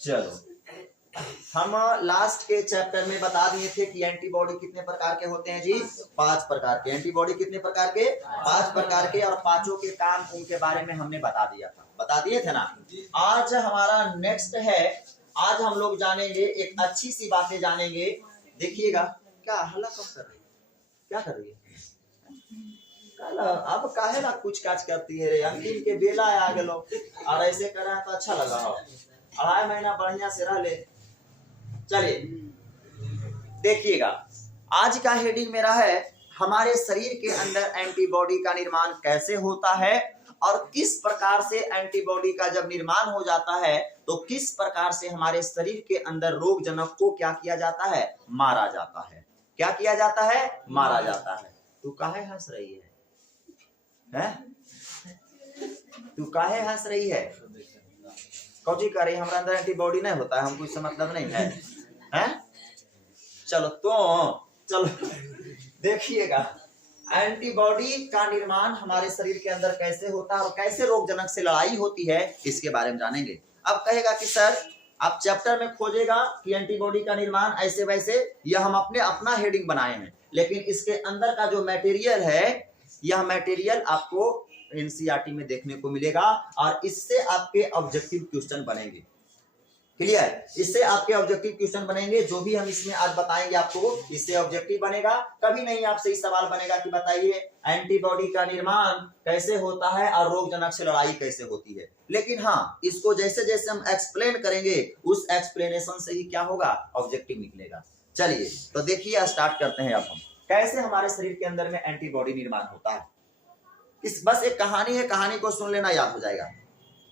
चलो, हम लास्ट के चैप्टर में बता दिए थे कि एंटीबॉडी कितने प्रकार के होते हैं जी? 5 प्रकार के। एंटीबॉडी कितने प्रकार के? 5 प्रकार के, और पांचों के काम उनके बारे में हमने बता दिए थे ना। आज हमारा नेक्स्ट है, आज हम लोग जानेंगे एक अच्छी सी बातें जानेंगे। देखिएगा, क्या हल्ला कब कर रही है? क्या कर रही है? अब काहे ना कुछ काज करती है रे, अंतिम के बेला आ गेलो और ऐसे कर रहा है तो अच्छा लगा हो। 2.5 महीना बढ़िया से रह ले। चलिए देखिएगा, आज का हेडिंग मेरा है हमारे शरीर के अंदर एंटीबॉडी का निर्माण कैसे होता है, और किस प्रकार से एंटीबॉडी का जब निर्माण हो जाता है तो किस प्रकार से हमारे शरीर के अंदर रोग जनक को क्या किया जाता है? मारा जाता है। क्या किया जाता है? मारा जाता है। तू काहे हंस रही है? तू काहे हंस रही है? कौची कर रही है? हमारे अंदर एंटीबॉडी नहीं होता है, हमको इससे मतलब नहीं है, हैं? चलो चलो देखिएगा, एंटीबॉडी का निर्माण हमारे शरीर के अंदर कैसे होता है और कैसे रोग जनक से लड़ाई होती है, इसके बारे में जानेंगे। अब कहेगा कि सर आप चैप्टर में खोजेगा कि एंटीबॉडी का निर्माण ऐसे वैसे, यह हम अपना हेडिंग बनाए हैं, लेकिन इसके अंदर का जो मटेरियल है, यह मटेरियल आपको एनसीईआरटी में देखने को मिलेगा, और इससे आपके ऑब्जेक्टिव क्वेश्चन बनेंगे। क्लियर? इससे आपके ऑब्जेक्टिव क्वेश्चन बनेंगे। जो भी हम इसमें आज बताएंगे आपको, इससे ऑब्जेक्टिव बनेगा। कभी नहीं आपसे इस सवाल बनेगा कि बताइए एंटीबॉडी का निर्माण कैसे होता है और रोग जनक से लड़ाई कैसे होती है। लेकिन हाँ, इसको जैसे जैसे हम एक्सप्लेन करेंगे, उस एक्सप्लेनेशन से ही क्या होगा? ऑब्जेक्टिव निकलेगा। चलिए तो देखिए, स्टार्ट करते हैं। अब हम कैसे हमारे शरीर के अंदर में एंटीबॉडी निर्माण होता है। बस एक कहानी है, कहानी को सुन लेना, याद हो जाएगा।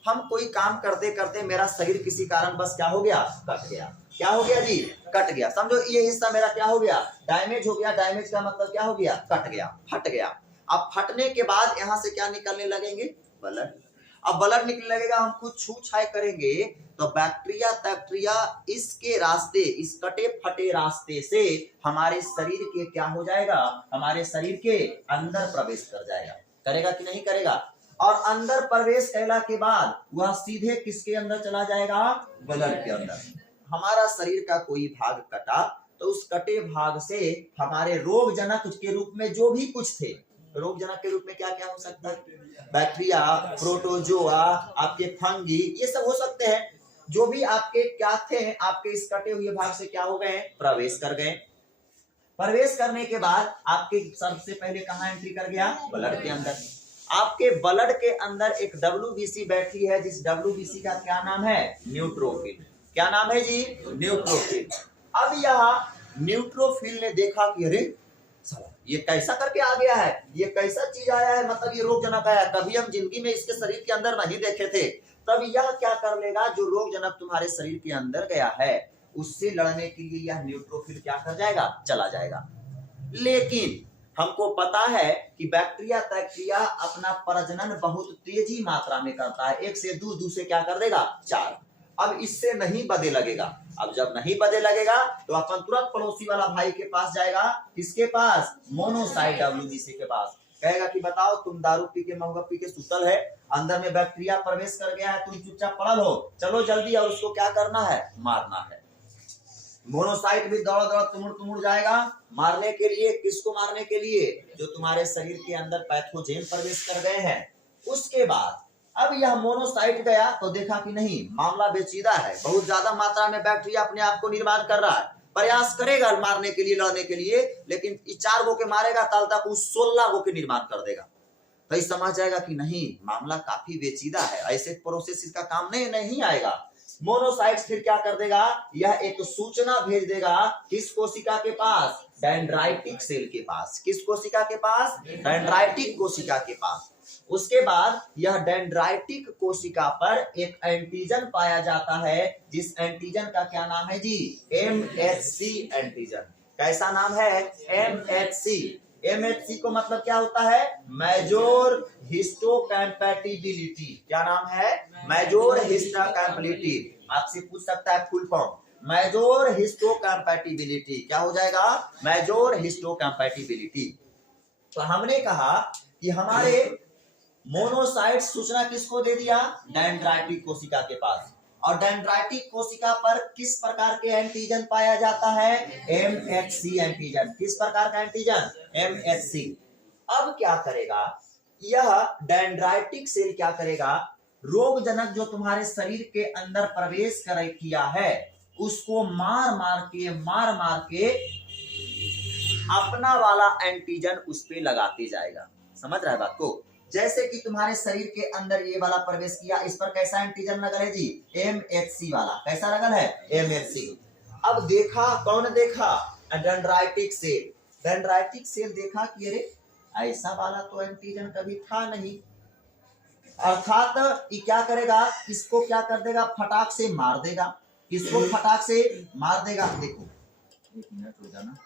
हम कोई काम करते करते मेरा शरीर किसी कारण बस क्या हो गया? कट गया। क्या हो गया जी? कट गया। समझो ये हिस्सा मेरा क्या हो गया? डैमेज हो गया। डैमेज का मतलब क्या हो गया? कट गया, फट गया। अब फटने के बाद यहाँ से क्या निकलने लगेंगे? ब्लड। अब ब्लड निकलने लगेगा, हम कुछ छू छाई करेंगे तो बैक्टीरिया इसके रास्ते, इस कटे फटे रास्ते से हमारे शरीर के क्या हो जाएगा? हमारे शरीर के अंदर प्रवेश कर जाएगा। करेगा कि नहीं करेगा? और अंदर प्रवेश करने के बाद वह सीधे किसके अंदर चला जाएगा? ब्लड के अंदर। हमारा शरीर का कोई भाग कटा तो उस कटे भाग से हमारे रोग जनक के रूप में जो भी कुछ थे, रोग जनक के रूप में क्या क्या हो सकता है? बैक्टीरिया, प्रोटोजोआ, आपके फंगी, ये सब हो सकते हैं। जो भी आपके क्या थे, आपके इस कटे हुए भाग से क्या हो गए? प्रवेश कर गए। प्रवेश करने के बाद आपके सबसे पहले कहाँ एंट्री कर गया? ब्लड के अंदर। आपके ब्लड के अंदर एक WBC बैठी है, जिस WBC का क्या नाम है? न्यूट्रोफिल। क्या नाम है जी? न्यूट्रोफिल। अब यह न्यूट्रोफिल ने देखा कि अरे ये कैसा करके आ गया है, ये कैसा चीज आया है, मतलब ये रोग जनक आया, कभी हम जिंदगी में इसके शरीर के अंदर नहीं देखे थे। तब यह क्या कर लेगा? जो रोग जनक तुम्हारे शरीर के अंदर गया है, उससे लड़ने के लिए यह न्यूट्रोफिल क्या कर जाएगा? चला जाएगा। लेकिन हमको पता है कि बैक्टीरिया अपना प्रजनन बहुत तेजी मात्रा में करता है। 1 से 2, 2 से क्या कर देगा? 4। अब इससे नहीं बदे लगेगा। अब जब नहीं बदे लगेगा तो अपन तुरंत पड़ोसी वाला भाई के पास जाएगा। किसके पास? मोनोसाइट WBC के पास। कहेगा कि बताओ, तुम दारू पी के महुआ पी के सुतल है, अंदर में बैक्टीरिया प्रवेश कर गया है, तुम चुपचाप पड़ल हो, चलो जल्दी, और उसको क्या करना है? मारना है। मोनोसाइट भी दौड़ दौड़ तुमुड़ जाएगा मारने के लिए। किसको मारने के लिए? जो तुम्हारे शरीर के अंदर पैथोजेन प्रवेश कर गए हैं। उसके बाद अब यह मोनोसाइट गया तो देखा कि नहीं, मामला पेचीदा है, बहुत ज्यादा मात्रा में बैक्टीरिया अपने आप को निर्माण कर रहा है, प्रयास करेगा मारने के लिए, लड़ने के लिए, लेकिन 4 गो के मारेगा ताल तक 16 गो के निर्माण कर देगा। तो समझ जाएगा कि नहीं, मामला काफी पेचीदा है, ऐसे प्रोसेस इसका काम नहीं आएगा। मोनोसाइट फिर क्या कर देगा? यह एक सूचना भेज देगा किस कोशिका के पास? डेंड्राइटिक सेल के पास। किस कोशिका के पास? डेंड्राइटिक कोशिका के पास। उसके बाद यह डेंड्राइटिक कोशिका पर एक एंटीजन पाया जाता है, जिस एंटीजन का क्या नाम है जी? MHC antigen. कैसा नाम है? MHC। MHC को मतलब क्या होता है? मेजर हिस्टोकैम्पैटिबिलिटी। क्या नाम है? मेजर हिस्टोकैम्पैटिबिलिटी। आपसे पूछ सकता है फुल फॉर्म, मेजर हिस्टोकैम्पैटिबिलिटी क्या हो जाएगा? मेजर हिस्टोकैम्पैटिबिलिटी। तो हमने कहा कि हमारे मोनोसाइट सूचना किसको दे दिया? डेंड्राइटिक कोशिका के पास, और डेंड्राइटिक कोशिका पर किस प्रकार के एंटीजन पाया जाता है? MHC antigen. किस प्रकार का एंटीजन? MHC। अब क्या करेगा यह डेंड्राइटिक सेल? क्या करेगा? रोगजनक जो तुम्हारे शरीर के अंदर प्रवेश किया है उसको मार मार के अपना वाला एंटीजन उस पे लगाते जाएगा। समझ रहा है बात को? जैसे कि तुम्हारे शरीर के अंदर ये वाला प्रवेश किया, इस पर कैसा एंटीजन लगल है जी? MHC वाला। कैसा लगल है? MHC। अब देखा, कौन देखा? Dendritic cell. डेंड्राइटिक सेल देखा कि अरे ऐसा वाला तो एंटीजन कभी था नहीं, अर्थात ये क्या करेगा? इसको क्या कर देगा? फटाक से मार देगा। इसको फटाक से मार देगा। देखो, एक मिनट हो जाना।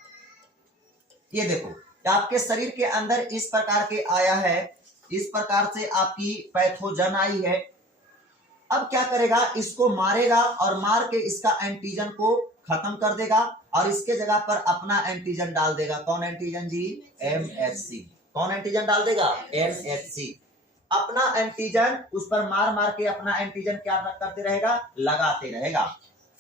ये देखो, आपके शरीर के अंदर इस प्रकार के आया है, इस प्रकार से आपकी पैथोजन आई है। अब क्या करेगा? इसको मारेगा और मार के इसका एंटीजन को खत्म कर देगा और इसके जगह पर अपना एंटीजन डाल देगा। कौन एंटीजन जी? MHC। कौन एंटीजन डाल देगा? MHC। अपना एंटीजन उस पर मार के अपना एंटीजन क्या करते रहेगा? लगाते रहेगा।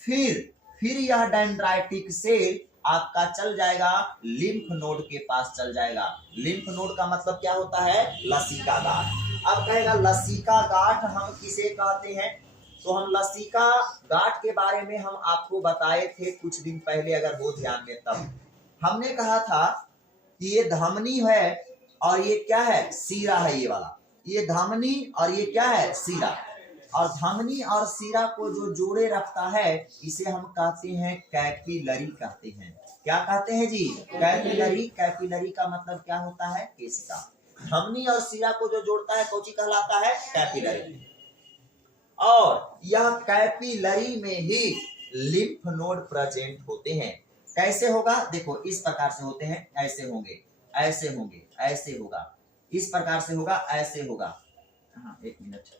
फिर यह डेंड्राइटिक सेल आपका चल जाएगा लिम्फ नोड के पास चल जाएगा। लिम्फ नोड का मतलब क्या होता है? लसीका गांठ। अब कहेगा लसीका गांठ हम किसे कहते हैं? तो हम लसीका गांठ के बारे में हम आपको बताए थे कुछ दिन पहले, अगर वो ध्यान में तब हमने कहा था कि ये धमनी है और ये क्या है? सीरा है। ये वाला, ये धमनी और ये क्या है? सीरा। और धमनी और सीरा को जो जोड़े रखता है इसे हम कहते हैं कैपिलरी कहते हैं। क्या कहते हैं जी? कैपिलरी। कैपिलरी का मतलब क्या होता है? केशिका। धमनी और सीरा को जो जोड़ता है कौची कहलाता है? कैपिलरी। और यह कैपिलरी में ही लिम्फ नोड प्रेजेंट होते हैं। कैसे होगा? देखो, इस प्रकार से होते हैं, ऐसे होंगे, ऐसे होंगे, ऐसे होगा, इस प्रकार से होगा, ऐसे होगा। हाँ, एक मिनट।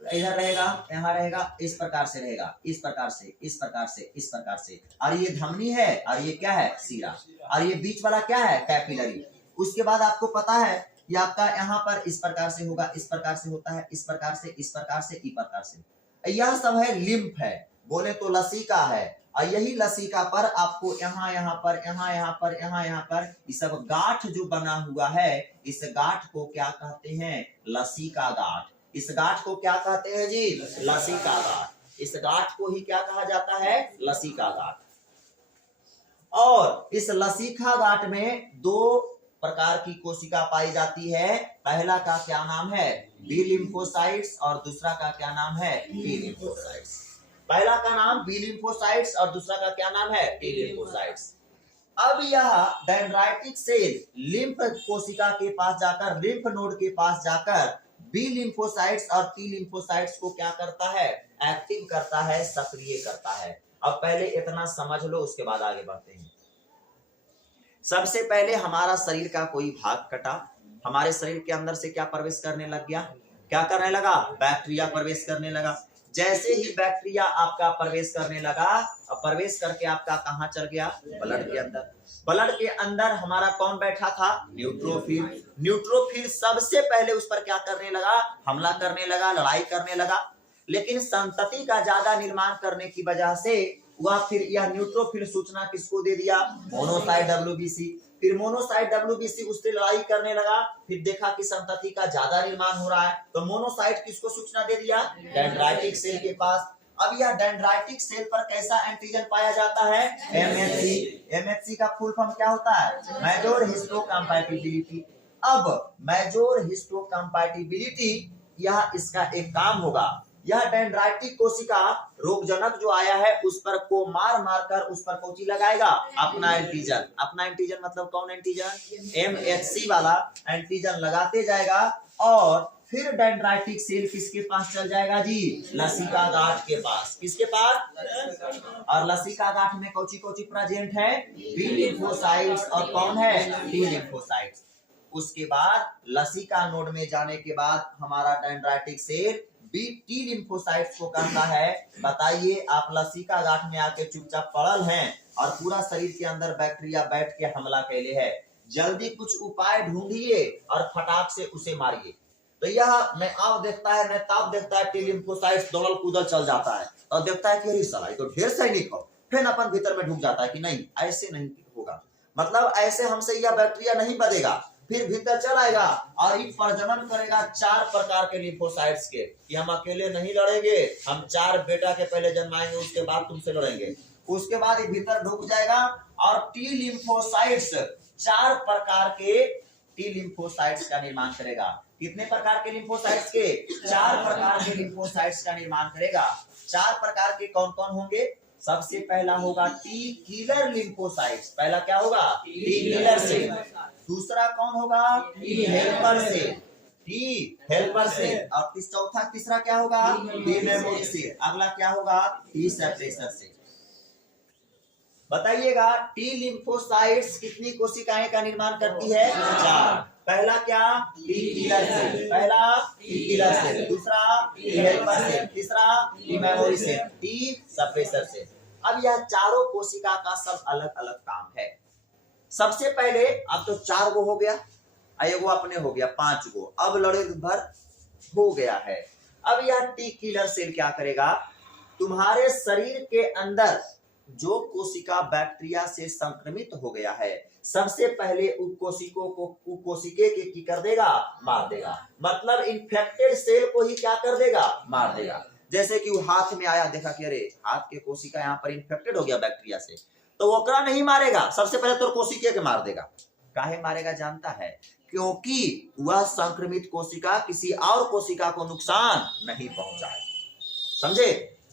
इधर रहेगा, यहाँ रहेगा, इस प्रकार से रहेगा, इस प्रकार से, इस प्रकार से, इस प्रकार से। और ये धमनी है और ये क्या है? सीरा। और ये बीच वाला क्या है? कैपिलरी। उसके बाद आपको पता है कि आपका यहाँ पर इस प्रकार से होगा, इस प्रकार से होता है, इस प्रकार से, इस प्रकार से, इस प्रकार से। यह सब है लिम्फ है, बोले तो लसीका है। और यही लसीका पर आपको यहाँ पर, यहाँ पर ये सब गांठ जो बना हुआ है, इस गांठ को क्या कहते हैं? लसीका गांठ। इस गांठ को क्या कहते हैं जी? लसीका गांठ। इस गांठ को ही क्या कहा जाता है? लसीका गांठ। और इस लसीका गांठ में दो प्रकार की कोशिका पाई जाती है। पहला का क्या नाम है? बी लिम्फोसाइट्स और दूसरा का क्या नाम है? T lymphocytes. पहला का नाम बी लिम्फोसाइट्स और दूसरा का क्या नाम है? T lymphocytes. अब यह डेंड्राइटिक सेल लिम्फ कोशिका के पास जाकर, लिम्फ नोड के पास जाकर बी लिम्फोसाइट्स और टी लिम्फोसाइट्स को क्या करता है? एक्टिव करता है, सक्रिय करता है। अब पहले इतना समझ लो, उसके बाद आगे बढ़ते हैं। सबसे पहले हमारा शरीर का कोई भाग कटा, हमारे शरीर के अंदर से क्या प्रवेश करने लग गया? क्या करने लगा? बैक्टीरिया प्रवेश करने लगा। जैसे ही बैक्टीरिया आपका प्रवेश करने लगा, अब प्रवेश करके आपका कहाँ चल गया? ब्लड के अंदर। ब्लड के अंदर हमारा कौन बैठा था? न्यूट्रोफिल। न्यूट्रोफिल सबसे पहले उस पर क्या करने लगा? हमला करने लगा, लड़ाई करने लगा। लेकिन संतति का ज्यादा निर्माण करने की वजह से वह फिर यह न्यूट्रोफिल सूचना किसको दे दिया? Monocyte WBC। फिर मोनोसाइट WBC उससे लड़ाई करने लगा, फिर देखा कि संतति का ज्यादा निर्माण हो रहा है, तो मोनोसाइट किसको सूचना दे दिया? डेंड्राइटिक सेल के पास। अब यह डेंड्राइटिक सेल पर कैसा एंटीजन पाया जाता है? MHC। MHC का फुल फॉर्म क्या होता है? Major histocompatibility. अब मेजर हिस्टोकम्पैटिबिलिटी यह इसका एक काम होगा। यह डेंड्राइटिक कोशिका रोगजनक जो आया है उस पर को मार कर उस पर कौची लगाएगा? अपना एंटीजन। अपना एंटीजन मतलब कौन एंटीजन? MHC वाला एंटीजन लगाते जाएगा। और फिर डेंड्राइटिक सेल किसके पास चल जाएगा जी? लसीका गांठ के पास। किसके पास? और लसीका गांठ में कौची कौची प्रेजेंट है? बी लिम्फोसाइट्स और कौन है? T lymphocytes. उसके बाद लसीका नोड में जाने के बाद हमारा डेंड्राइटिक सेल टी लिम्फोसाइट्स को कहता है, बताइए आप लसीका गांठ में आके चुपचाप पड़ल हैं और पूरा शरीर के अंदर बैक्टीरिया बैठ के हमला कैले है, जल्दी कुछ उपाय ढूंढिए और फटाक से उसे मारिए। तो यह मैं आप देखता है, मैं ताप देखता है, टी लिम्फोसाइट्स दौड़ल कूदल चल जाता है और देखता है कि अरे साला ये तो ढेर सैनिक हो, फिर अपन भीतर में ढुक जाता है कि नहीं ऐसे नहीं होगा, मतलब ऐसे हमसे यह बैक्टीरिया नहीं बनेगा, फिर भीतर चल आएगा और ये प्रजनन करेगा 4 प्रकार के लिम्फोसाइट्स के, कि हम अकेले नहीं लड़ेंगे, हम 4 बेटा के पहले जन्माएंगे, उसके बाद तुमसे लड़ेंगे। उसके बाद ये भीतर ढुक जाएगा और टी लिम्फोसाइट्स 4 प्रकार के टी लिम्फोसाइट्स का निर्माण करेगा। कितने प्रकार के लिम्फोसाइट्स के? 4 प्रकार के लिम्फोसाइट्स का निर्माण करेगा। 4 प्रकार के कौन कौन होंगे? सबसे पहला होगा टी किलर लिम्फोसाइट्स। पहला क्या होगा? T killer cell. दूसरा कौन होगा? T helper cell, T helper cell. और चौथा तीसरा क्या होगा? T memory cell. अगला क्या होगा? T separator cell. बताइएगा टी लिम्फोसाइट्स कितनी कोशिकाएं का निर्माण करती है? 4। पहला क्या? टी किलर सेल, पहला टी किलर सेल, दूसरा टी हेल्पर सेल, तीसरा T memory cell, T suppressor cell. अब यह चारों कोशिका का सब अलग अलग काम है। सबसे पहले अब तो 4 गो हो गया, एगो अपने हो गया 5 गो, अब लड़े भर हो गया है। अब यह टी किलर सेल क्या करेगा? तुम्हारे शरीर के अंदर जो कोशिका बैक्टीरिया से संक्रमित हो गया है, सबसे पहले उस कोशिके के कर देगा? मार देगा। मतलब इन्फेक्टेड सेल को ही क्या कर देगा? मार देगा। जैसे कि वो हाथ में आया, देखा कि अरे हाथ के कोशिका यहाँ पर इन्फेक्टेड हो गया बैक्टीरिया से, तो वो ओकरा नहीं मारेगा, सबसे पहले तो कोशिके के मार देगा। काहे मारेगा जानता है? क्योंकि वह संक्रमित कोशिका किसी और कोशिका को नुकसान नहीं पहुंचाए। समझे?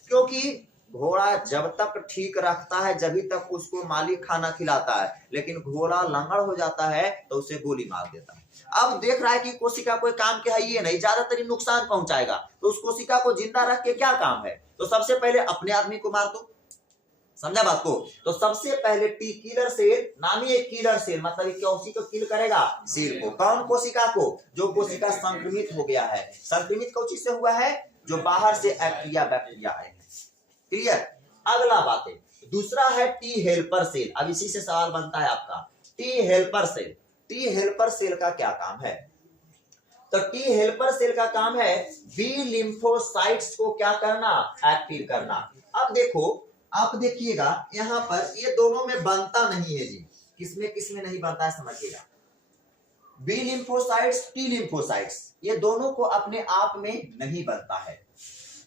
क्योंकि घोड़ा जब तक ठीक रखता है जब तक उसको मालिक खाना खिलाता है, लेकिन घोड़ा लंगड़ हो जाता है तो उसे गोली मार देता है। अब देख रहा है कि कोशिका कोई काम के है ये नहीं, ज्यादातर नुकसान पहुंचाएगा, तो उस कोशिका को जिंदा रख के क्या काम है? तो सबसे पहले अपने आदमी को मार दो। समझा बात को? तो सबसे पहले टी किलर सेल नामी एक किलर सेल, मतलब कोशिका को किल करेगा सेल को। कौन कोशिका को? जो कोशिका संक्रमित हो गया है। संक्रमित कौन चीज से हुआ है? जो बाहर से बैक्टीरिया आए हैं। क्लियर? अगला बात है, दूसरा है टी हेल्पर सेल। अब इसी से सवाल बनता है आपका, T helper cell. T helper cell का क्या काम है? तो टी हेल्पर सेल का काम है बी लिम्फोसाइट्स को क्या करना? एक्टिव करना। अब देखो, आप देखिएगा यहाँ पर ये दोनों में बनता नहीं है जी। किसमें किसमें नहीं बनता है समझिएगा। बी लिम्फोसाइट्स, टी लिम्फोसाइट्स, ये दोनों को अपने आप में नहीं बनता है।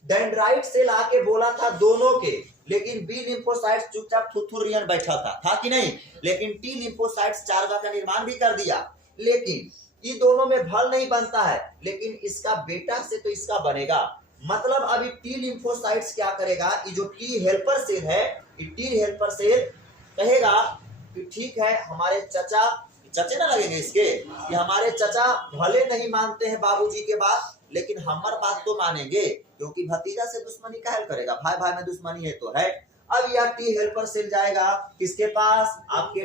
डेंड्राइट सेल आके बोला था दोनों के, लेकिन बी लिम्फोसाइट्स चुपचाप थुथुरियन बैठा था कि नहीं? लेकिन टी लिम्फोसाइट्स चार्गा का निर्माण भी कर दिया, लेकिन ये दोनों में भल नहीं बनता है, लेकिन इसका बेटा से तो इसका बनेगा। मतलब अभी टी लिम्फोसाइट्स क्या करेगा? ये जो टी हेल्पर सेल है, ये टी हेल्पर सेल कहेगा कि ठीक है, हमारे चचे ना लगेंगे इसके, कि हमारे चचा भले नहीं मानते हैं बाबूजी के बात, लेकिन हमार बात तो मानेंगे, क्योंकि भतीजा से दुश्मनी काहे करेगा? भाई भाई में दुश्मनी है तो है। अब यह टी हेल्पर सेल जाएगा किसके पास? आपके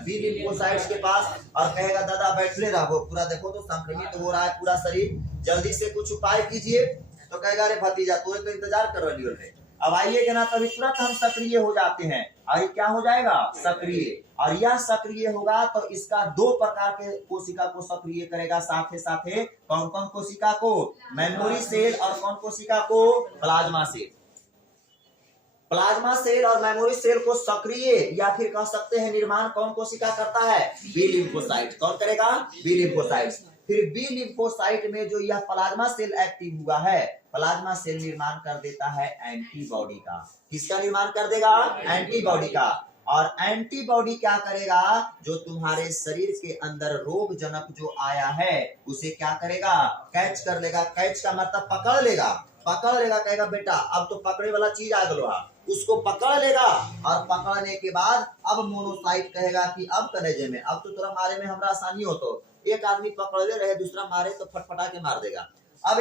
बी लिम्फोसाइट्स के पास, और कहेगा दादा बैठले रहो, पूरा देखो तो संक्रमित हो रहा है पूरा शरीर, जल्दी से कुछ उपाय कीजिए। तो कहेगा अरे भतीजा तू तो इंतजार कर रही है, अब आइएगा ना तभी तुरंत हम सक्रिय हो जाते हैं। और क्या हो जाएगा? सक्रिय। और यह सक्रिय होगा तो इसका 2 प्रकार के कोशिका को सक्रिय करेगा साथ ही। कौन कौन कोशिका को? Memory cell. और कौन कोशिका को? Plasma cell. प्लाज्मा सेल और मेमोरी सेल को सक्रिय या फिर कह सकते हैं निर्माण कौन कोशिका करता है? B lymphocyte. कौन करेगा? B lymphocyte. फिर बी लिम्फोसाइट में जो यह प्लाज्मा सेल एक्टिव हुआ है, प्लाज्मा सेल निर्माण कर देता है एंटीबॉडी का। किसका निर्माण कर देगा? एंटीबॉडी का। और एंटीबॉडी क्या करेगा? जो तुम्हारे शरीर के अंदर रोग जनक जो आया है उसे क्या करेगा? कैच कर लेगा। कैच का मतलब पकड़ लेगा। पकड़ लेगा, कहेगा बेटा अब तो पकड़े वाला चीज आ गया, उसको पकड़ लेगा। और पकड़ने के बाद अब मोनोसाइट कहेगा कि अब कनेजे में, अब तो तोरा मारे में हमरा आसानी हो, तो एक आदमी पकड़ ले रहे दूसरा मारे तो फटफटा के मार देगा। अब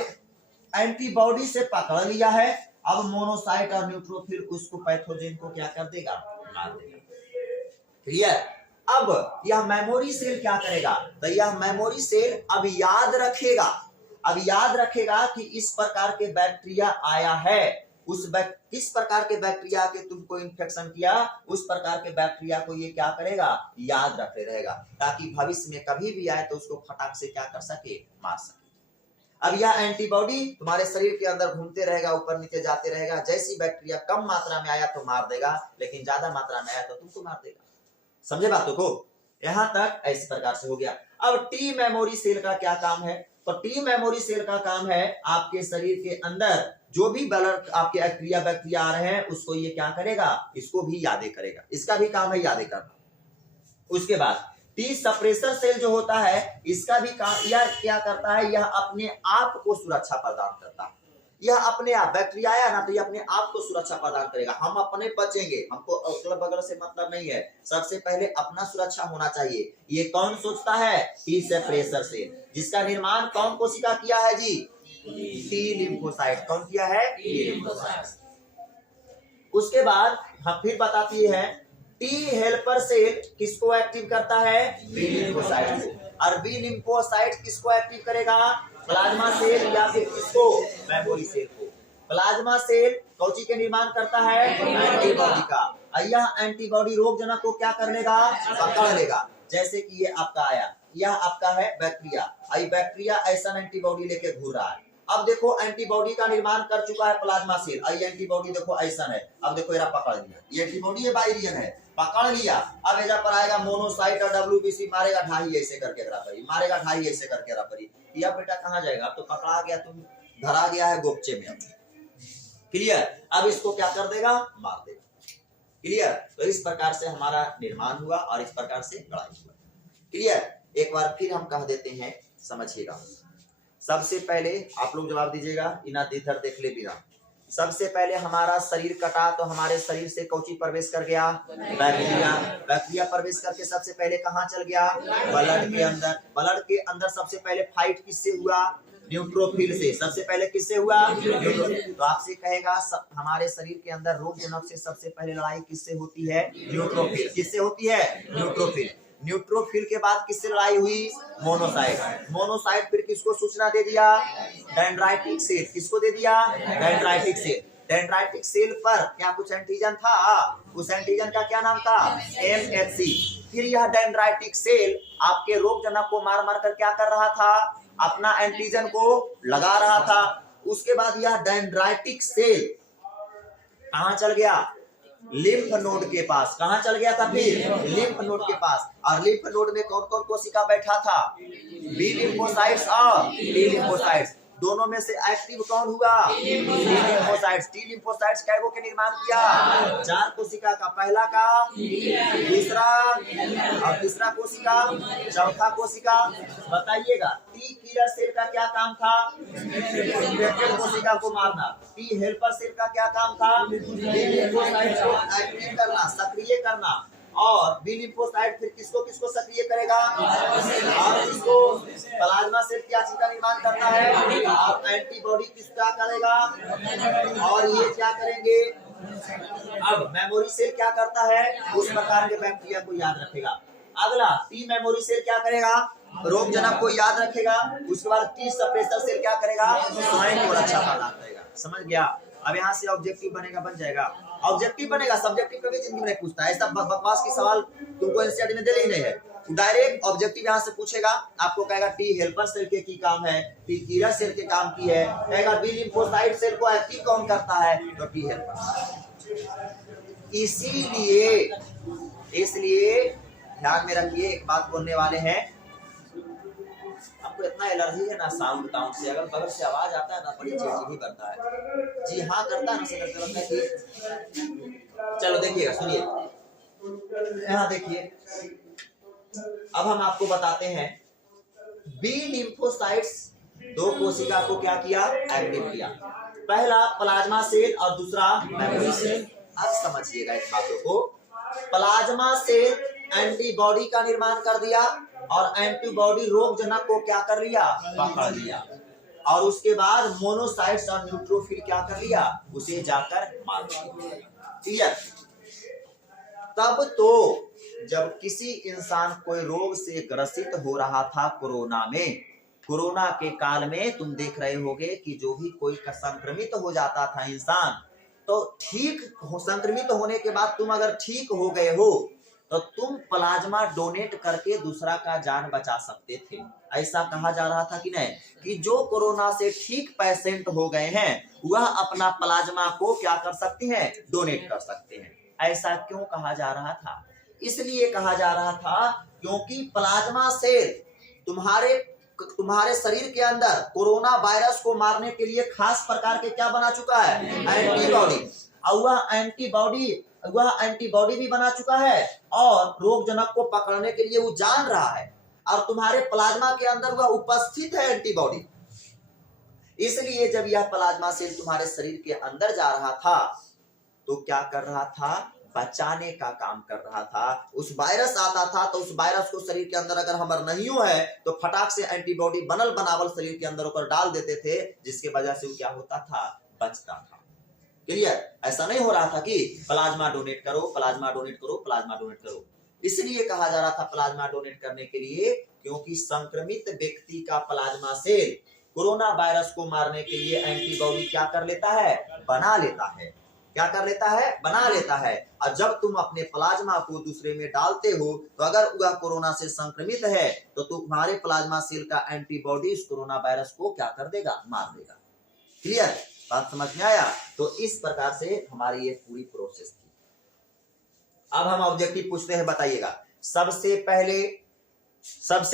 एंटीबॉडी से पकड़ लिया है, अब मोनोसाइट और न्यूट्रोफिल उसको पैथोजन को क्या कर देगा? मार देगा। क्लियर? अब यह मेमोरी सेल क्या करेगा? तो यह मेमोरी सेल अब याद रखेगा कि इस प्रकार के बैक्टीरिया आया है, किस प्रकार के बैक्टीरिया के तुमको इन्फेक्शन किया, उस प्रकार के बैक्टीरिया को ये क्या करेगा? याद रखे रहेगा, ताकि भविष्य में कभी भी आए तो उसको फटाक से क्या कर सके? मार सके। अब यह एंटीबॉडी तुम्हारे शरीर के अंदर घूमते रहेगा, ऊपर नीचे जाते रहेगा। जैसी बैक्टीरिया कम मात्रा में आया तो मार देगा, लेकिन ज्यादा मात्रा में आया तो तुमको मार देगा। समझे बातों को? यहां तक इस प्रकार से हो गया। अब टी मेमोरी सेल का क्या काम है? तो टी मेमोरी सेल का काम है आपके शरीर के अंदर जो भी ब्लड आपके बैक्टीरिया आ रहे हैं उसको ये क्या करेगा, इसको भी यादें करेगा। इसका भी काम है यादें करना। उसके बाद टी सप्रेसर सेल जो होता है इसका भी काम, यह क्या करता है, यह अपने आप को सुरक्षा प्रदान करता है। यह अपने आप बैक्टीरिया आया ना तो यह अपने आप को सुरक्षा प्रदान करेगा। हम अपने बचेंगे, हमको अगल बगल से मतलब नहीं है। सबसे पहले अपना सुरक्षा होना चाहिए। ये कौन सोचता है? टी सप्रेसर सेल, जिसका निर्माण कौन कोशिका किया है जी? T lymphocyte. कौन किया है? T lymphocyte. उसके बाद हम फिर बताती है टी हेल्पर सेल किसको एक्टिव करता है? बी लिम्फोसाइट को। और बी लिम्फोसाइट किसको एक्टिव करेगा? प्लाज्मा सेल या फिर किसको? मेमोरी सेल को। प्लाज्मा सेल कौची के निर्माण करता है? एंटीबॉडी का। यह एंटीबॉडी रोग जनक को क्या कर लेगा? पकड़ लेगा। जैसे कि ये आपका आया, यह आपका है बैक्टीरिया। बैक्टीरिया ऐसा एंटीबॉडी लेके घूर रहा है। अब देखो एंटीबॉडी का निर्माण कर चुका है प्लाज्मा सेल। आई एंटीबॉडी देखो ऐसा है। अब देखो ये पकड़ लिया, ये एंटीबॉडी है, बाइरियन है, पकड़ लिया। अब एजा पर आएगा मोनोसाइट और डब्ल्यूबीसी, मारेगा ढाई ऐसे करके परी, मारेगा ढाई ऐसे करके परी। या बेटा कहाँ जाएगा? अब तो पकड़ा गया, तुम धरा गया है गोपचे में। क्लियर? अब इसको क्या कर देगा? मार देगा। क्लियर? तो इस प्रकार से हमारा निर्माण हुआ और इस प्रकार से लड़ाई हुआ। क्लियर? एक बार फिर हम कह देते हैं, समझिएगा। सबसे पहले आप लोग जवाब दीजिएगा, इना इधर देख ले बिना। सबसे पहले हमारा शरीर कटा तो हमारे शरीर से कौची प्रवेश कर गया? बैक्टीरिया। बैक्टीरिया प्रवेश करके सबसे पहले कहाँ चल गया? ब्लड के अंदर। ब्लड के अंदर सबसे पहले फाइट किससे हुआ? न्यूट्रोफिल से। सबसे पहले किससे हुआ? न्यूट्रोफिल। तो आपसे कहेगा हमारे शरीर के अंदर रोग जनक से सबसे पहले लड़ाई किससे होती है? न्यूट्रोफिल। किससे होती है? न्यूट्रोफिल। न्यूट्रोफिल के बाद किससे लड़ाई हुई? मोनोसाइट। मोनोसाइट फिर किसको सूचना दे दिया? Dendritic cell. किसको दे दिया? Dendritic cell. डेंड्राइटिक सेल पर क्या कुछ एंटीजन था? उस एंटीजन का क्या नाम था? MHC। फिर यह डेंड्राइटिक सेल आपके रोग जनक को मार मार कर क्या कर रहा था? अपना एंटीजन को लगा रहा था। उसके बाद यह डेंड्राइटिक सेल कहाँ चल गया? लिम्फ नोड के पास। कहाँ चल गया था? फिर लिम्फ नोड के पास। और लिम्फ नोड में कौन कौन कोशिका बैठा था? बी लिम्फोसाइट्स और टी लिम्फोसाइट्स। दोनों में से एक्टिव कौन हुआ? T lymphocytes. टी लिम्फोसाइट्स कैगो के निर्माण किया? 4 कोशिका का। पहला का, दूसरा और तीसरा कोशिका, चौथा कोशिका। बताइएगा टी किलर सेल का क्या काम था? इन्फेक्टेड कोशिका को मारना। टी हेल्पर सेल का क्या काम था? टी लिम्फोसाइट्स को एक्टिव करना, सक्रिय करना। और बी लिम्फोसाइट फिर किसको किसको सक्रिय करेगा? और इसको प्लाज्मा सेल क्या चीज का निर्माण करता है? और एंटीबॉडी किसका करेगा? और ये क्या करेंगे? अब मेमोरी सेल क्या करता है? उस प्रकार के बैक्टीरिया को याद रखेगा। अगला टी मेमोरी सेल क्या करेगा? रोग जनक को याद रखेगा। उसके बाद टी सप्रेसर सेल क्या करेगा? स्वयं को रक्षा प्रदान करेगा। समझ गया? अब यहाँ से ऑब्जेक्टिव बनेगा, बन जाएगा। ऑब्जेक्टिव बनेगा, सब्जेक्टिव कभी जिंदगी में नहीं पूछता है। ऐसा बकवास की सवाल तुमको एनसीईआरटी में दे ही नहीं है। डायरेक्ट ऑब्जेक्टिव यहाँ से पूछेगा, आपको कहेगा टी हेल्पर सेल के की काम है, टी किलर सेल के काम की है। कहेगा बी लिम्फोसाइट सेल को एक्टिव कौन करता है? तो टी हेल्पर। इसलिए ध्यान में रखिए, एक बात बोलने वाले हैं। आपको इतना एलर्जी है ना साउंड टाउन से, अगर बगल से आवाज आता है ना बड़ी चिड़चिड़ी करता है। जी हाँ करता है ना, से लगता है कि चलो देखिएगा, सुनिए यहाँ देखिए। अब हम आपको बताते हैं बी लिम्फोसाइट्स 2 कोशिका को क्या किया? एक्टिव किया। पहला प्लाज्मा सेल और दूसरा मेमोरी सेल। अब समझिएगा इस बातों को। प्लाज्मा सेल एंटीबॉडी का निर्माण कर दिया और एंटीबॉडी रोग जनक को क्या कर लिया? पकड़ लिया। और उसके बाद मोनोसाइट्स और न्यूट्रोफिल क्या कर लिया? उसे जाकर मार दिया। क्लियर? तब तो जब किसी इंसान कोई रोग से ग्रसित हो रहा था कोरोना में, कोरोना के काल में तुम देख रहे होगे कि जो भी कोई संक्रमित हो जाता था इंसान, तो ठीक संक्रमित होने के बाद तुम अगर ठीक हो गए हो तो तुम प्लाज्मा डोनेट करके दूसरा का जान बचा सकते थे। ऐसा कहा जा रहा था कि नहीं, कि जो कोरोना से ठीक पेशेंट हो गए हैं वह अपना प्लाज्मा को क्या कर सकते हैं, डोनेट कर सकते हैं। ऐसा क्यों कहा जा रहा था? इसलिए कहा जा रहा था क्योंकि प्लाज्मा सेल तुम्हारे शरीर के अंदर कोरोना वायरस को मारने के लिए खास प्रकार के क्या बना चुका है, एंटीबॉडी। और वह एंटीबॉडी भी बना चुका है और रोग जनक को पकड़ने के लिए वो जान रहा है, और तुम्हारे प्लाज्मा के अंदर वह उपस्थित है एंटीबॉडी। इसलिए जब यह प्लाज्मा सेल तुम्हारे शरीर के अंदर जा रहा था तो क्या कर रहा था, बचाने का काम कर रहा था। उस वायरस आता था तो उस वायरस को शरीर के अंदर अगर हमार नहीं है तो फटाक से एंटीबॉडी बनल बनावल शरीर के अंदर होकर डाल देते थे, जिसके वजह से वो क्या होता था, बचता था। क्लियर? ऐसा नहीं हो रहा था कि प्लाज्मा डोनेट करो, प्लाज्मा डोनेट करो, प्लाज्मा डोनेट करो। इसलिए कहा जा रहा था प्लाज्मा डोनेट करने के लिए, क्योंकि संक्रमित व्यक्ति का प्लाज्मा सेल कोरोना वायरस को मारने के लिए एंटीबॉडी क्या कर लेता है, बना लेता है। क्या कर लेता है, बना लेता है। और जब तुम अपने प्लाज्मा को दूसरे में डालते हो तो अगर वह कोरोना से संक्रमित है तो तुम्हारे प्लाज्मा सेल का एंटीबॉडी इस कोरोना वायरस को क्या कर देगा, मार देगा। क्लियर? बात समझ में आया? तो इस प्रकार से हमारी ये पूरी प्रोसेस थी। अब हम ऑब्जेक्टिव पूछते हैं, बताइएगा। सबसे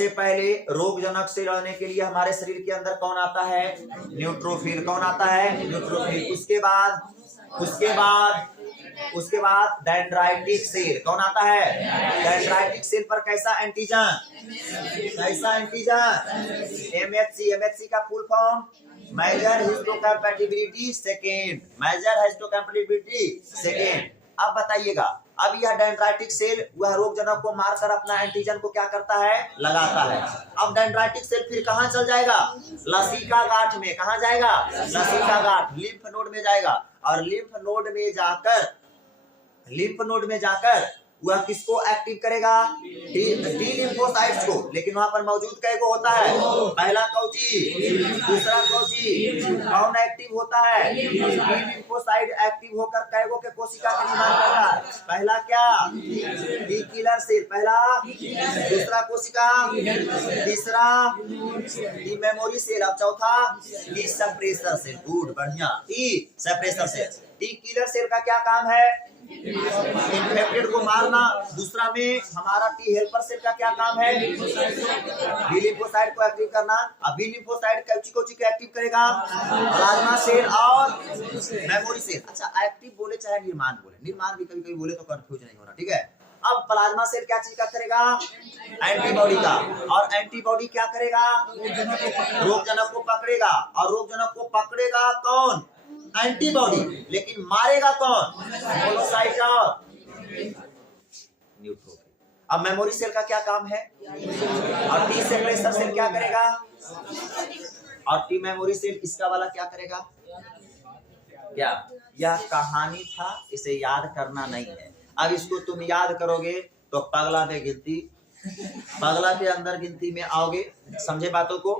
पहले रोग जनक से लड़ने के लिए हमारे शरीर के अंदर कौन आता है, न्यूट्रोफिल। कौन आता है, न्यूट्रोफिल। उसके बाद डेंड्राइटिक सेल। कौन आता है, डेंड्राइटिक सेल पर कैसा एंटीजन, एमएचसी का फुल फॉर्म मेजर हिस्टोकैम्पैटिबिलिटी सेकेंड। अब बताइएगा, अब यह डेंड्राइटिक सेल वह रोग जनक को मारकर अपना एंटीजन को क्या करता है, लगाता है। अब डेंड्राइटिक सेल फिर कहां चल जाएगा, लसिका गांठ में। कहां जाएगा, लसिका गांठ, लिम्फ नोड में जाएगा। और लिम्फ नोड में जाकर वह किसको एक्टिव करेगा, टी लिम्फोसाइट्स को। लेकिन वहां पर मौजूद कैगो होता है, पहला कौची, दूसरा कौची, कौन एक्टिव होता है, टी लिम्फोसाइट एक्टिव होकर कैगो के कोशिका का निर्माण करता है। पहला क्या, टी किलर सेल, पहला, दूसरा कोशिका, तीसरा टी मेमोरी सेल, अब चौथा टी सप्रेसर सेल। गुड, बढ़िया, T suppressor cell. T killer cell का क्या काम है, इन्फेक्टेड को मारना। दूसरा में हमारा टी हेल्पर सेल का क्या काम है, बी लिम्फोसाइट को एक्टिव करना। अब बी लिम्फोसाइट कौची को एक्टिव करेगा, प्लाज्मा सेल और मेमोरी सेल। अच्छा, एक्टिव बोले चाहे निर्माण बोले, निर्माण भी कभी कभी बोले तो कंफ्यूज नहीं होना, ठीक है। अब प्लाज्मा सेल क्या चीज का करेगा, एंटीबॉडी का। और एंटीबॉडी क्या करेगा, रोग जनक को पकड़ेगा। और रोग जनक को पकड़ेगा कौन, एंटीबॉडी। लेकिन मारेगा कौन, मोनोसाइट और न्यूट्रोफिल। अब मेमोरी सेल का क्या काम है, और टी सप्रेसर सेल क्या करेगा, और टी मेमोरी सेल इसका वाला क्या करेगा। क्या, यह कहानी था, इसे याद करना नहीं है। अब इसको तुम याद करोगे तो पगला में गिनती, पगला के अंदर गिनती में आओगे। समझे बातों को?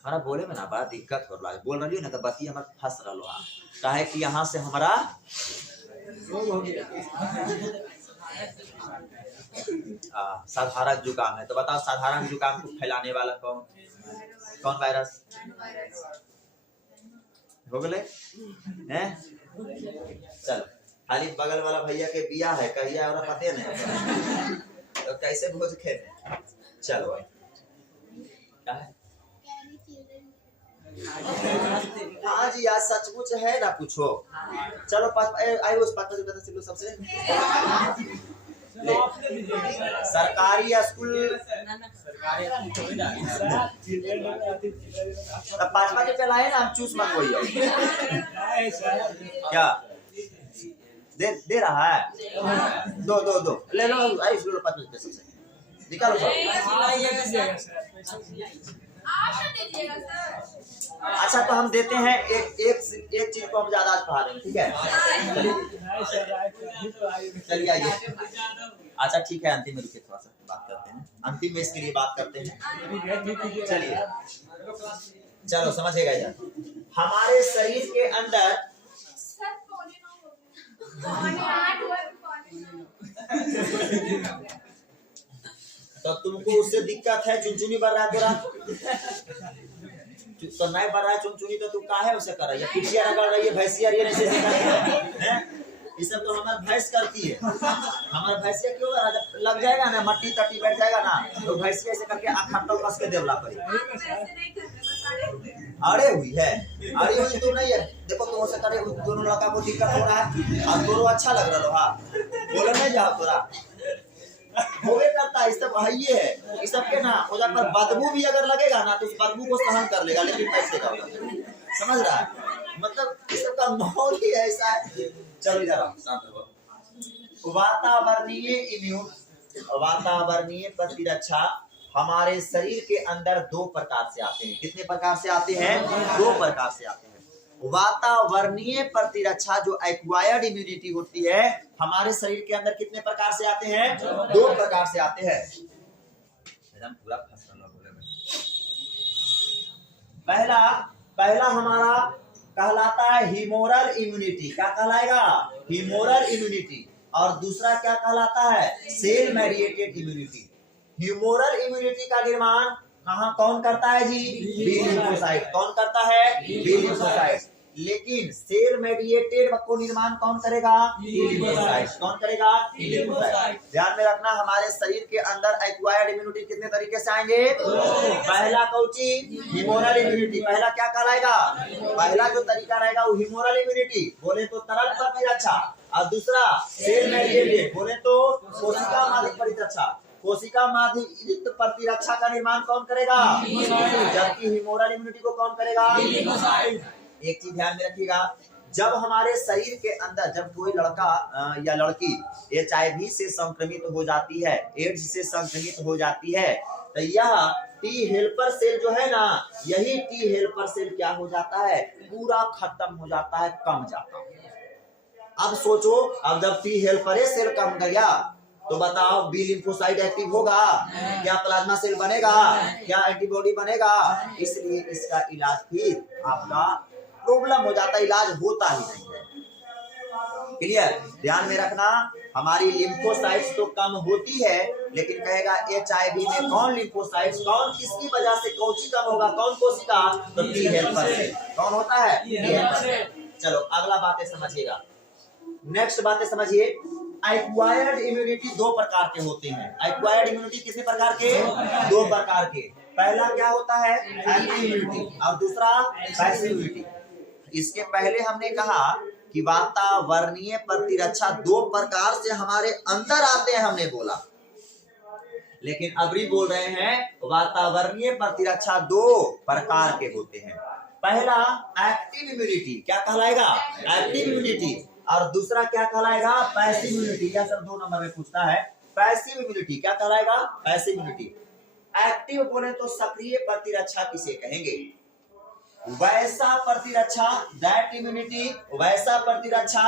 हमारा बोले में ना बड़ा दिक्कत हो रहा है, बोल रही हो ना तो बती हमारा फंस रहा लोहा, काहे कि यहाँ से हमारा साधारण जुकाम है। तो बताओ, साधारण जुकाम को फैलाने वाला कौन वायरस हो गए हैं? चलो, खाली बगल वाला भैया के बिया है, कहिया और पते नहीं तो कैसे भोज खेले। चलो, क्या है, हाँ जी, आज सचमुच है ना कुछ हो। चलो, आई उस पता जो सबसे सरकारी स्कूल 5 रुपया लाए ना, हम चूस मत बोलिए। क्या दे रहा है, दो ले लो, आई 5 रुपये सबसे निकालो सब। अच्छा, तो हम देते हैं एक चीज को हम ज्यादा पढ़ा देंगे, ठीक है। चलिए आइए। अच्छा ठीक है, अंतिम में रुके, थोड़ा सा बात करते हैं, अंतिम में इसके लिए बात करते हैं। चलिए, चलो समझेगा यार, हमारे शरीर के अंदर तो तुमको उससे दिक्कत है, चुनचुनी बढ़ रहा है तेरा तो नहीं बढ़ रहा है चुनचुनी, तो तू काहे उसे कर रही है? पिछिया रगड़ रही है, भैंसिया रही है, ये सब तो हमारी भैंस करती है। हमारा भैंसिया क्यों लग जाएगा ना, मट्टी तट्टी बैठ जाएगा ना, तो भैंसिया ऐसे करके आखा कस के देवला पड़ी। अड़े हुई है, अड़ी हुई तो नहीं है। देखो तुम उसे करे, दोनों लड़का को दिक्कत हो रहा है, अब दोनों अच्छा लग रहा है, बोले नहीं जाओ तोरा होवे करता है। इस सब है, ये है इस सब के ना उधर पर बदबू भी अगर लगेगा ना तो उस बदबू को सहन कर लेगा, लेकिन पैसे का समझ रहा है, मतलब इस सब का माहौल ही ऐसा है। चलो इधर आओ, शांत रहो। वातावरणीय प्रतिरक्षा हमारे शरीर के अंदर दो प्रकार से आते हैं। कितने प्रकार से आते हैं? दो प्रकार से आते हैं। वातावरणीय प्रतिरक्षा जो एक्वायर्ड इम्यूनिटी होती है हमारे शरीर के अंदर कितने प्रकार से आते हैं? दो प्रकार से आते हैं। एकदम पूरा पहला हमारा कहलाता है ह्यूमोरल इम्यूनिटी। क्या कहलाएगा? Humoral immunity. और दूसरा क्या कहलाता है? Cell mediated immunity. Humoral immunity का निर्माण कौन करता है जी? B lymphocyte. कौन करता है? B lymphocyte. लेकिन सेल मेडिएटेड को निर्माण कौन करेगा? T lymphocyte. कौन करेगा? T lymphocyte. ध्यान में रखना, हमारे शरीर के अंदर एक्वायर्ड इम्यूनिटी कितने तरीके से आएंगे? पहला कौची? Humoral immunity. पहला क्या कहलाएगा? पहला जो तरीका रहेगा वो ह्यूमोरल इम्यूनिटी, बोले तो तरल प्रतिरक्षा। और दूसरा सेल मेडिएटेड, बोले तो कोशिका माध्यिक प्रतिरक्षा। कोशिका माध्यिक प्रतिरक्षा का निर्माण कौन करेगा? जबकि ह्यूमोरल इम्यूनिटी को कौन करेगा? एक चीज ध्यान में रखिएगा, जब हमारे शरीर के अंदर जब कोई लड़का या लड़की HIV से संक्रमित हो जाती है, एड्स से संक्रमित हो जाती है, तो यह टी हेल्पर सेल जो है ना, यही टी हेल्पर सेल क्या हो जाता है? पूरा खत्म हो जाता है, कम जाता है। अब सोचो, अब जब टी हेल्पर सेल कम गया तो बताओ बी लिम्फोसाइट एक्टिव होगा क्या? प्लाज्मा सेल बनेगा क्या? एंटीबॉडी बनेगा? इसलिए इसका इलाज फिर आपका प्रॉब्लम हो जाता है, इलाज होता ही नहीं है। क्लियर? ध्यान में रखना, हमारी लिम्फोसाइट्स तो कम होती है, लेकिन कहेगा HIV में कौन लिम्फोसाइट्स, कौन किसकी वजह से कौची कम होगा? कौन कोशिका? तो टी हेल्पर सेल। कौन होता है? T helper cell. चलो अगला बातें समझिएगा, नेक्स्ट बातें समझिए। एक्वायर्ड इम्यूनिटी दो प्रकार के होते हैं। एक्वायर्ड इम्यूनिटी कितने प्रकार के? दो प्रकार के। पहला क्या होता है? Active immunity. और दूसरा पैसिव इम्यूनिटी। इसके पहले हमने कहा कि वातावरणीय प्रतिरक्षा दो प्रकार से हमारे अंदर आते हैं, हमने बोला, लेकिन अभी बोल रहे हैं वातावरणीय प्रतिरक्षा दो प्रकार के होते हैं। पहला एक्टिव इम्यूनिटी, क्या कहलाएगा? Active immunity. और दूसरा क्या कहलाएगा? Passive immunity. यह सब 2 नंबर में पूछता है। पैसिव इम्यूनिटी क्या कहलाएगा? Passive immunity. एक्टिव बोले तो सक्रिय प्रतिरक्षा किसे कहेंगे? वैसा प्रतिरक्षा, दैट इम्यूनिटी, वैसा प्रतिरक्षा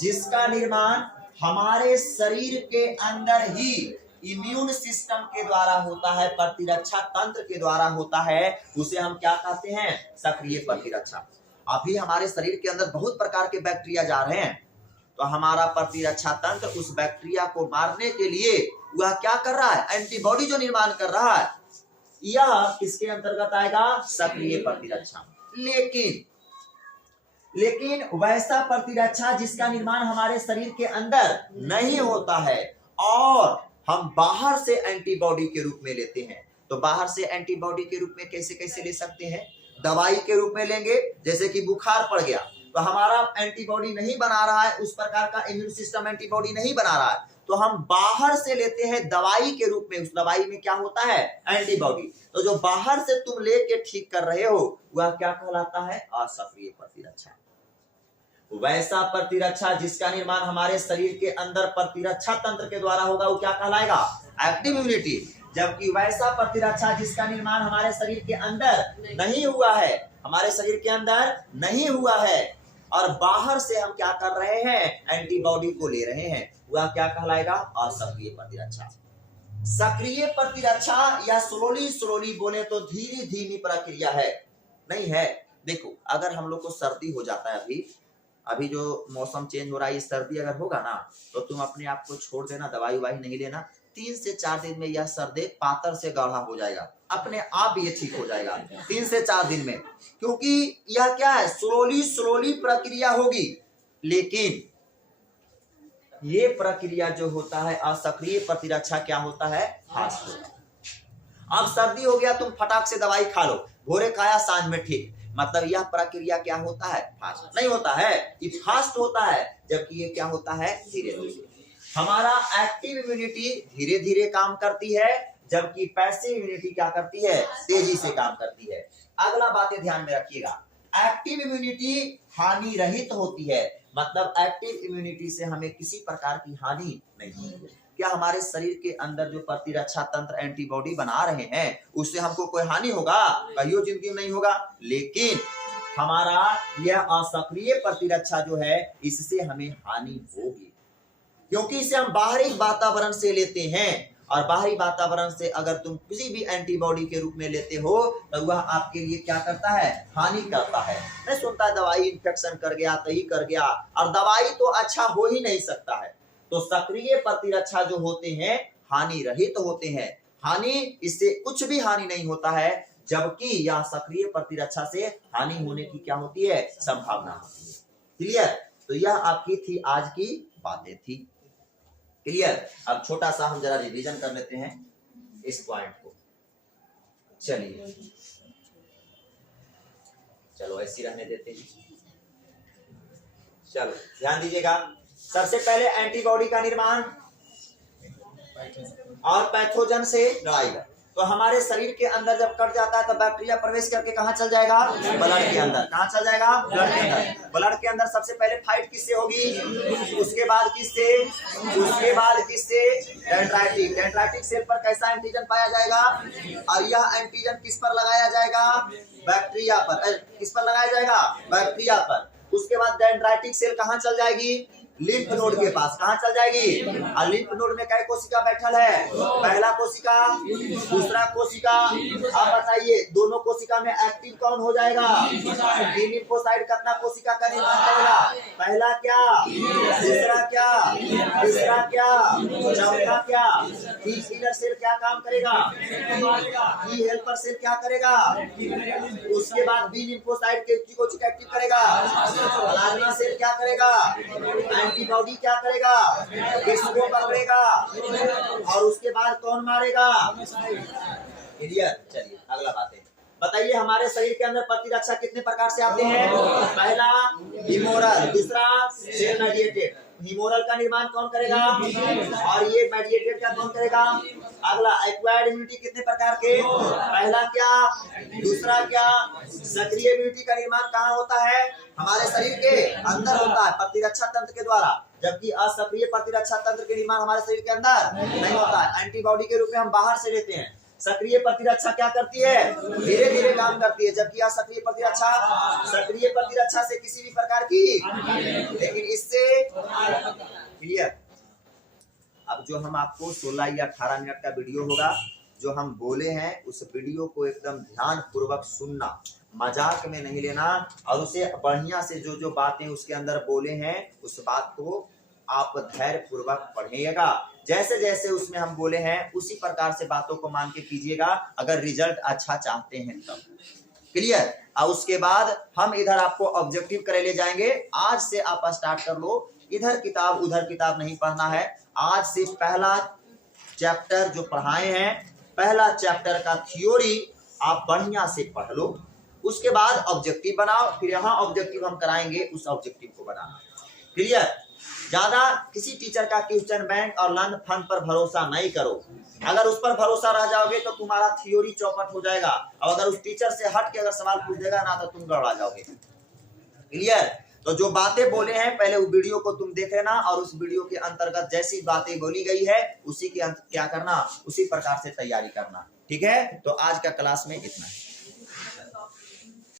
जिसका निर्माण हमारे शरीर के अंदर ही इम्यून सिस्टम के द्वारा होता है, प्रतिरक्षा तंत्र के द्वारा होता है, उसे हम क्या कहते हैं? सक्रिय प्रतिरक्षा। अभी हमारे शरीर के अंदर बहुत प्रकार के बैक्टीरिया जा रहे हैं, तो हमारा प्रतिरक्षा तंत्र उस बैक्टीरिया को मारने के लिए वह क्या कर रहा है? एंटीबॉडी जो निर्माण कर रहा है, यह किसके अंतर्गत आएगा? सक्रिय प्रतिरक्षा। लेकिन वैसा प्रतिरक्षा जिसका निर्माण हमारे शरीर के अंदर नहीं होता है और हम बाहर से एंटीबॉडी के रूप में लेते हैं, तो बाहर से एंटीबॉडी के रूप में कैसे कैसे ले सकते हैं? दवाई के रूप में लेंगे, जैसे कि बुखार पड़ गया तो हमारा एंटीबॉडी नहीं बना रहा है, उस प्रकार का इम्यून सिस्टम एंटीबॉडी नहीं बना रहा है, तो हम बाहर से लेते हैं दवाई के रूप में। उस दवाई में क्या होता है? एंटीबॉडी। तो जो बाहर से तुम लेके ठीक कर रहे हो वह क्या कहलाता है? असक्रिय प्रतिरक्षा। वैसा प्रतिरक्षा जिसका निर्माण हमारे शरीर के अंदर प्रतिरक्षा तंत्र के द्वारा होगा वो क्या कहलाएगा? Active immunity. जबकि वैसा प्रतिरक्षा जिसका निर्माण हमारे शरीर के अंदर नहीं हुआ है, हमारे शरीर के अंदर नहीं हुआ है और बाहर से हम क्या कर रहे हैं? एंटीबॉडी को ले रहे हैं, वह क्या कहलाएगा? असक्रिय प्रतिरक्षा। सक्रिय प्रतिरक्षा या स्लोली बोले तो धीमी प्रक्रिया है, नहीं है। देखो, अगर हम लोग को सर्दी हो जाता है अभी, अभी जो मौसम चेंज हो रहा है, ये सर्दी अगर होगा ना तो तुम अपने आप को छोड़ देना, दवाई उवाई नहीं लेना। 3 से 4 दिन में यह सर्दी पातर से गाढ़ा हो जाएगा, अपने आप ये ठीक हो जाएगा 3 से 4 दिन में, क्योंकि यह क्या है, स्लोली प्रक्रिया होगी। लेकिन ये प्रक्रिया जो होता है असक्रिय प्रतिरक्षा क्या होता है, फास्ट होता है। अब सर्दी हो गया, तुम फटाक से दवाई खा लो, भोरे खाया सांझ में ठीक, मतलब यह प्रक्रिया क्या होता है, फास्ट नहीं होता है, ये फास्ट होता है, जबकि ये क्या होता है, धीरे धीरे। हमारा एक्टिव इम्यूनिटी धीरे धीरे काम करती है, जबकि पैसिव इम्यूनिटी क्या करती है, तेजी से काम करती है। अगला बातें ध्यान में रखिएगा, एक्टिव इम्यूनिटी हानि रहित होती है, मतलब एक्टिव इम्यूनिटी से हमें किसी प्रकार की हानि नहीं होती। क्या हमारे शरीर के अंदर जो प्रतिरक्षा तंत्र एंटीबॉडी बना रहे हैं उससे हमको कोई हानि होगा, कहियो जिंदगी में नहीं होगा। लेकिन हमारा यह असक्रिय प्रतिरक्षा जो है इससे हमें हानि होगी, क्योंकि इसे हम बाहरी वातावरण से लेते हैं, और बाहरी वातावरण से अगर तुम किसी भी एंटीबॉडी के रूप में लेते हो तो वह आपके लिए क्या करता है, हानि करता है। नहीं सुनता है दवाई इन्फेक्शन कर गया तो ही कर गया, और दवाई तो अच्छा हो ही नहीं सकता है। तो सक्रिय प्रतिरक्षा जो होते हैं हानि रहित होते हैं, हानि इससे कुछ भी हानि नहीं होता है, जबकि यह सक्रिय प्रतिरक्षा से हानि होने की क्या होती है, संभावना होती है। क्लियर? तो यह आपकी थी आज की बातें थी। क्लियर? अब छोटा सा हम जरा रिवीजन कर लेते हैं इस पॉइंट को। चलिए चलो ऐसे रहने देते हैं। चलो ध्यान दीजिएगा, सबसे पहले एंटीबॉडी का निर्माण और पैथोजन से लड़ाई। तो हमारे शरीर के अंदर जब कट जाता है तो बैक्टीरिया प्रवेश करके कहाँ चल जाएगा, ब्लड के अंदर। कहाँ चल जाएगा, ब्लड के अंदर। ब्लड के अंदर सबसे पहले फाइट किससे होगी, उसके बाद किससे, डेंड्राइटिक। डेंड्राइटिक सेल पर कैसा एंटीजन पाया जाएगा, और यह एंटीजन किस पर लगाया जाएगा, बैक्टीरिया पर। किस पर लगाया जाएगा, बैक्टीरिया पर। उसके बाद डेंड्राइटिक सेल कहाँ चल जाएगी, लिम्फ नोड के पास। कहाँ चल जाएगी, और लिम्फ नोड में कई कोशिका बैठल है, पहला कोशिका, दूसरा कोशिका। आप बताइए दोनों कोशिका में एक्टिव कौन हो जाएगा, लिम्फोसाइट कितना कोशिका का निर्माण करेगा, पहला क्या, दूसरा क्या, तीसरा क्या, चौथा क्या। की किलर सेल क्या काम करेगा, की हेल्पर सेल क्या करेगा, उसके बाद बी लिम्फोसाइट के कोशिका एक्टिव करेगा, प्लाज्मा सेल क्या करेगा, एंटीबॉडी क्या करेगा, किसको पकड़ेगा, और उसके बाद कौन मारेगा। क्लियर? चलिए अगला बात है, बताइए हमारे शरीर के अंदर प्रतिरक्षा कितने प्रकार से आते हैं। पहला ह्यूमोरल, दूसरा सेल मेडिएटेड। ह्यूमोरल का निर्माण कौन करेगा, और ये मेडिएटेड का कौन करेगा। अगला एक्वायर्ड इम्यूनिटी कितने प्रकार के, पहला क्या, दूसरा क्या। सक्रिय इम्यूनिटी का निर्माण कहाँ होता है, हमारे शरीर के अंदर होता है प्रतिरक्षा तंत्र के द्वारा, जबकि असक्रिय प्रतिरक्षा तंत्र के निर्माण हमारे शरीर के अंदर नहीं होता है। एंटीबॉडी के रूप में हम बाहर से लेते हैं। सक्रिय प्रतिरक्षा क्या करती है, धीरे धीरे काम करती है, जबकि सक्रिय प्रतिरक्षा से किसी भी प्रकार की, लेकिन इससे। क्लियर? अब जो हम आपको 16 या 18 मिनट का वीडियो होगा जो हम बोले हैं, उस वीडियो को एकदम ध्यान पूर्वक सुनना, मजाक में नहीं लेना, और उसे बढ़िया से जो जो बातें उसके अंदर बोले हैं उस बात को आप धैर्य पूर्वक पढ़िएगा। जैसे जैसे उसमें हम बोले हैं उसी प्रकार से बातों को मान के कीजिएगा, अगर रिजल्ट अच्छा चाहते हैं तब। क्लियर? और उसके बाद हम इधर आपको ऑब्जेक्टिव करे ले जाएंगे। आज से आप स्टार्ट कर लो, इधर किताब उधर किताब नहीं पढ़ना है। आज से पहला चैप्टर जो पढ़ाए हैं, पहला चैप्टर का थ्योरी आप बढ़िया से पढ़ लो, उसके बाद ऑब्जेक्टिव बनाओ, फिर यहाँ ऑब्जेक्टिव हम कराएंगे, उस ऑब्जेक्टिव को बनाना। क्लियर? ज्यादा किसी टीचर का क्वेश्चन बैंक और लर्न फन पर भरोसा नहीं करो। अगर उस पर भरोसा रह जाओगे तो तुम्हारा थ्योरी चौपट हो जाएगा, और अगर उस टीचर से हट के अगर सवाल पूछ देगा ना तो तुम गड़बड़ा जाओगे। क्लियर? तो जो बातें बोले हैं पहले वो वीडियो को तुम देख लेना, और उस वीडियो के अंतर्गत जैसी बातें बोली गई है उसी के क्या करना, उसी प्रकार से तैयारी करना। ठीक है? तो आज का क्लास में इतना है।